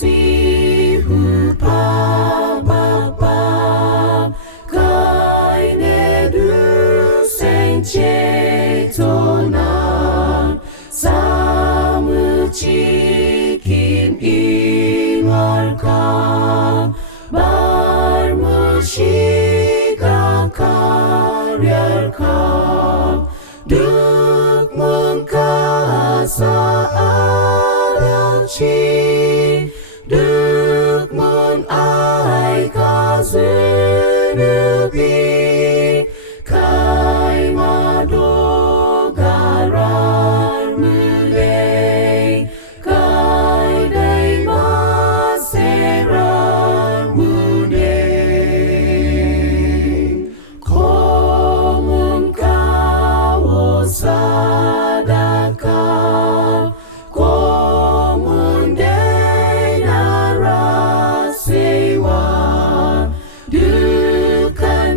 Almasihu Pa Babba Kaine dutsen ceton cikin inuwar shiga kariyar Dukan kasa adalci aika zunubi madogarar mulai kadai matserar mulai kawo sadaka daina ratsewa Dukan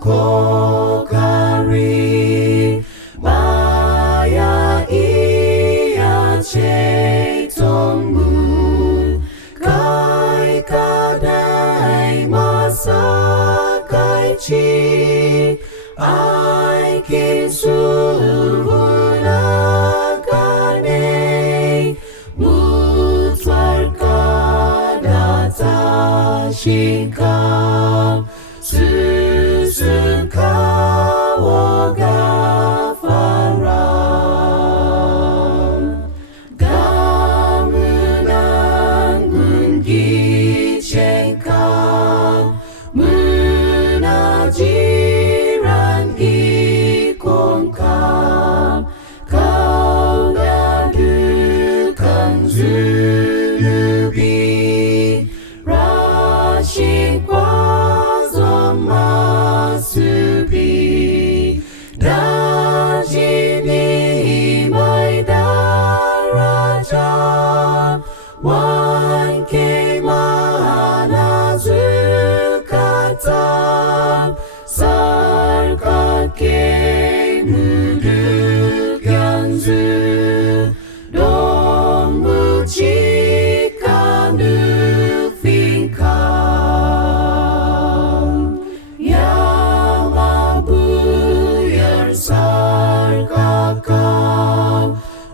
kokari ceton kadai masakaici Aikin sulhu Mut'war tashinka kawo gafara gic'yenka jiran ikon kawo Dukan zunubi Rashin kwazon mai daraja wanke mana zukata sarkake mu duk yanzu don mu cika nufinka ya mabuyar sadaka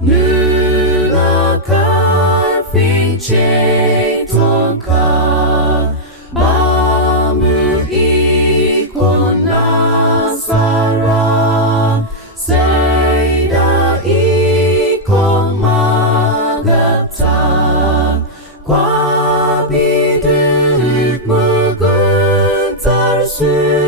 nuna karfin cetonka ba mu ikon nasara sai da ikon magabta kwabi duk muguntar su